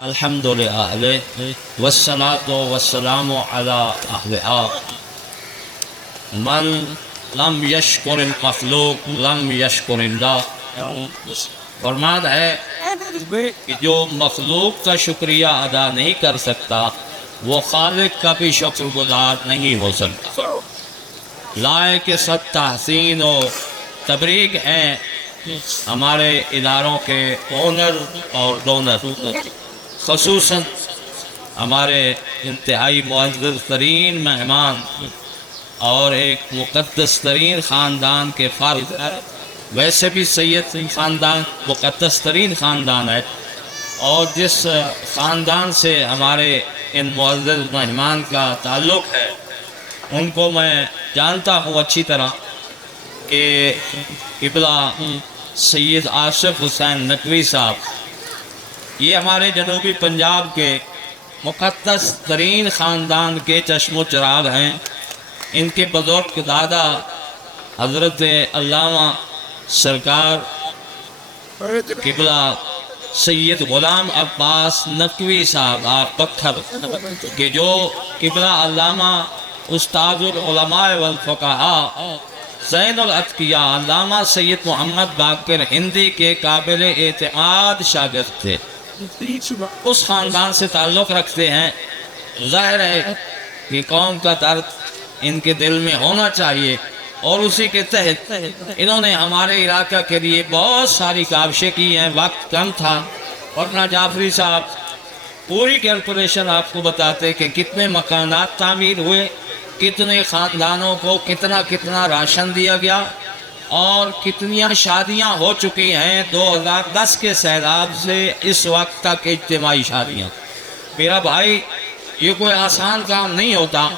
الحمد لله والصلاة والسلام على أهلها من لم يشكر المخلوق لم يشكر الله. فرمان ہے کہ جو مخلوق کا شکریہ ادا نہیں کر سکتا وہ خالق کا بھی شکر گزار نہیں ہو سکتا. لائق سب تحسین و تبریک ہیں ہمارے اداروں کے اونر اور ڈونر، خصوصاً ہمارے انتہائی معزز ترین مہمان اور ایک مقدس ترین خاندان کے فرد. ویسے بھی سید خاندان مقدس ترین خاندان ہے، اور جس خاندان سے ہمارے ان معزز مہمان کا تعلق ہے ان کو میں جانتا ہوں اچھی طرح کہ قبلہ سید آصف حسین ندوی صاحب یہ ہمارے جنوبی پنجاب کے مقدس ترین خاندان کے چشم و چراغ ہیں. ان کے بزرگ دادا حضرت علامہ سرکار قبلہ سید غلام عباس نقوی صاحب آپ پتھر کہ جو قبلہ علامہ استاد العلماء والفقہاء زین الاتقیاء علامہ سید محمد باقر ہندی کے قابل اعتماد شاگرد تھے، اس خاندان سے تعلق رکھتے ہیں. ظاہر ہے کہ قوم کا درد ان کے دل میں ہونا چاہیے، اور اسی کے تحت انہوں نے ہمارے علاقہ کے لیے بہت ساری کاوشیں کی ہیں. وقت کم تھا، ورنہ جعفری صاحب پوری کیلکولیشن آپ کو بتاتے کہ کتنے مکانات تعمیر ہوئے، کتنے خاندانوں کو کتنا راشن دیا گیا، اور کتنی شادیاں ہو چکی ہیں 2010 کے سیلاب سے اس وقت تک اجتماعی شادیاں. میرا بھائی یہ کوئی آسان کام نہیں ہوتا.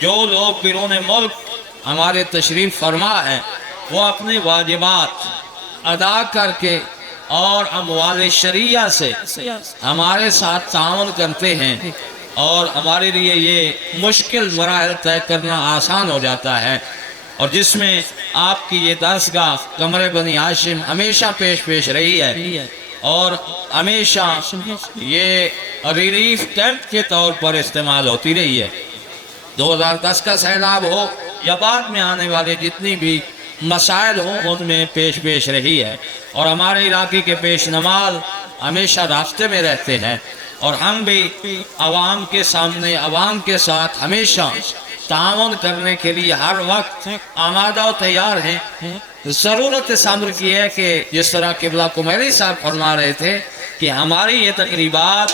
جو لوگ بیرون ملک ہمارے تشریف فرما ہیں وہ اپنے واجبات ادا کر کے اور اموال شرعیہ سے ہمارے ساتھ تعاون کرتے ہیں، اور ہمارے لیے یہ مشکل مراحل طے کرنا آسان ہو جاتا ہے. اور جس میں آپ کی یہ درسگاہ قمر بنی ہاشم ہمیشہ پیش رہی ہے، اور ہمیشہ یہ ریلیف کیمپ کے طور پر استعمال ہوتی رہی ہے. 2010 کا سیلاب ہو یا بعد میں آنے والے جتنی بھی مسائل ہوں ان میں پیش رہی ہے، اور ہمارے علاقے کے پیش نماز ہمیشہ راستے میں رہتے ہیں، اور ہم بھی عوام کے سامنے عوام کے ساتھ ہمیشہ تعاون کرنے کے لیے ہر وقت آمادہ و تیار ہیں. ضرورت صبر کی ہے کہ جس طرح قبلہ کمیری صاحب فرما رہے تھے کہ ہماری یہ تقریبات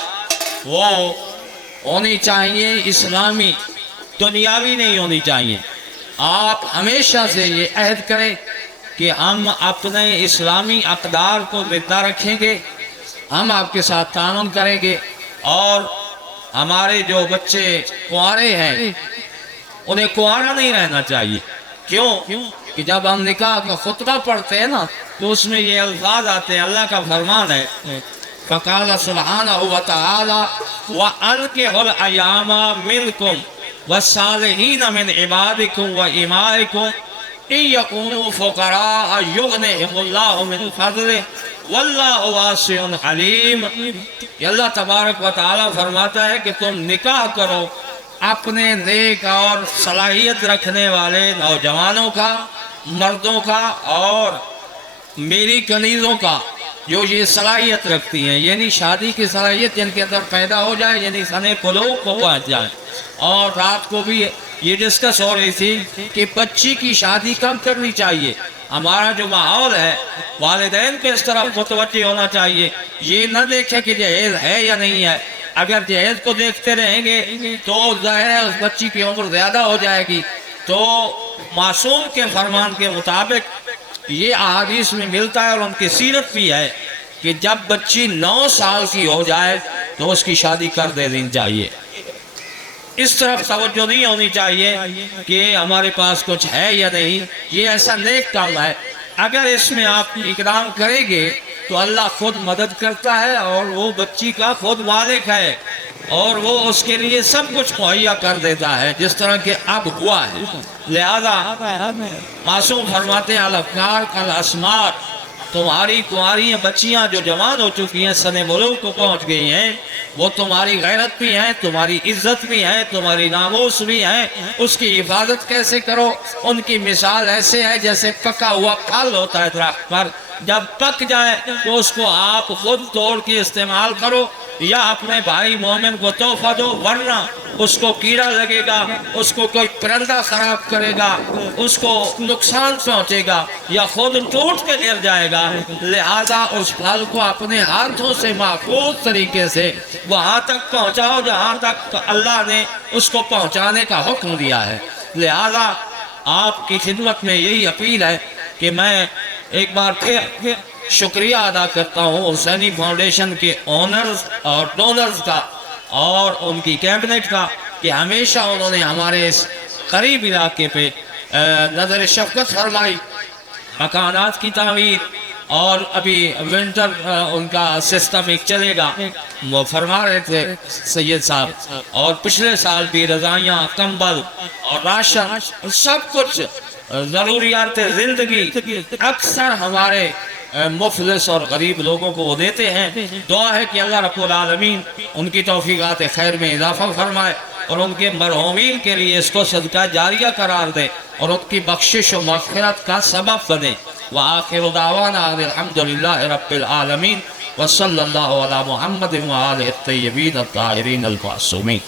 وہ ہونی چاہیے اسلامی، دنیاوی نہیں ہونی چاہیے. آپ ہمیشہ سے یہ عہد کریں کہ ہم اپنے اسلامی اقدار کو زندہ رکھیں گے، ہم آپ کے ساتھ تعاون کریں گے، اور ہمارے جو بچے کنوارے ہیں انہیں کنوارا نہیں رہنا چاہیے. کیوں کہ جب ہم نکاح کا خطبہ پڑھتے ہیں نا تو اس میں یہ الفاظ آتے ہیں، اللہ کا فرمان ہے فقال سبحانہ وتعالی وَأَنكِحُوا الْأَيَامَ مِنْكُمْ وَالصَّالِحِينَ مِنْ عِبَادِكُمْ وَإِمَائِكُمْ إِنْ يَكُونُوا فُقَرَاءَ يُغْنِهِمُ اللَّهُ مِنْ فَضْلِهِ وَاللَّهُ وَاسِعٌ عَلِيمٌ. یہ اللہ تبارک و تعالی فرماتا ہے کہ تم نکاح کرو اپنے نیک اور صلاحیت رکھنے والے نوجوانوں کا، مردوں کا، اور میری کنیزوں کا جو یہ صلاحیت رکھتی ہیں، یعنی شادی کی صلاحیت جن کے اندر پیدا ہو جائے، یعنی سنے قلوب کو پہنچ جائے. اور رات کو بھی یہ ڈسکس ہو رہی تھی کہ بچی کی شادی کب کرنی چاہیے. ہمارا جو ماحول ہے والدین کو اس طرح متوجہ ہونا چاہیے، یہ نہ دیکھیں کہ جہیز ہے یا نہیں ہے. اگر جہیز کو دیکھتے رہیں گے تو ظاہر ہے اس بچی کی عمر زیادہ ہو جائے گی. تو معصوم کے فرمان کے مطابق یہ احادیث میں ملتا ہے، اور ان کی سیرت بھی ہے کہ جب بچی 9 سال کی ہو جائے تو اس کی شادی کر دینی چاہیے. اس طرف توجہ نہیں ہونی چاہیے کہ ہمارے پاس کچھ ہے یا نہیں. یہ ایسا نیک کام ہے، اگر اس میں آپ اقدام کریں گے تو اللہ خود مدد کرتا ہے، اور وہ بچی کا خود مالک ہے، اور وہ اس کے لیے سب کچھ مہیا کر دیتا ہے جس طرح کہ اب ہوا ہے. لہذا معصوم فرماتے ہیں الافکار کالاسمار، تمہاری کنواری بچیاں جو جوان ہو چکی ہیں سن ملوک کو پہنچ گئی ہیں، وہ تمہاری غیرت بھی ہیں، تمہاری عزت بھی ہے، تمہاری ناموس بھی ہے، اس کی حفاظت کیسے کرو؟ ان کی مثال ایسے ہے جیسے پکا ہوا پھل ہوتا ہے درخت پر، جب پک جائے تو اس کو آپ خود توڑ کے استعمال کرو یا اپنے بھائی مومن کو تحفہ دو، ورنہ اس کو کیڑا لگے گا، اس کو کوئی پرندہ خراب کرے گا، اس کو نقصان پہنچے گا یا خود ٹوٹ کے گر جائے گا۔ لہذا اس پھل کو اپنے ہاتھوں سے محفوظ طریقے سے وہاں تک پہنچاؤ جہاں تک اللہ نے اس کو پہنچانے کا حکم دیا ہے۔ لہذا آپ کی خدمت میں یہی اپیل ہے کہ میں ایک بار پھر شکریہ ادا کرتا ہوں حسینی فاؤنڈیشن کے اونرز اور ڈونرز کا اور ان کی کیبنٹ کا کہ ہمیشہ انہوں نے ہمارے اس قریب علاقے پہ نظر شفقت فرمائی، مکانات کی تعمیر، اور ابھی ونٹر ان کا سسٹم ایک چلے گا، وہ فرما رہے تھے سید صاحب، اور پچھلے سال بھی رضائیاں، کمبل اور راشن سب کچھ ضروریات زندگی اکثر ہمارے مفلس اور غریب لوگوں کو وہ دیتے ہیں۔ دعا ہے کہ اللہ رب العالمین ان کی توفیقات خیر میں اضافہ فرمائے اور ان کے مرحومین کے لیے اس کو صدقہ جاریہ قرار دے اور ان کی بخشش و مغفرت کا سبب بنے۔ وآخر دعوانا الحمدللہ رب العالمین وصلی اللہ علی محمد وآلہ الطیبین الطاہرین المعصومین۔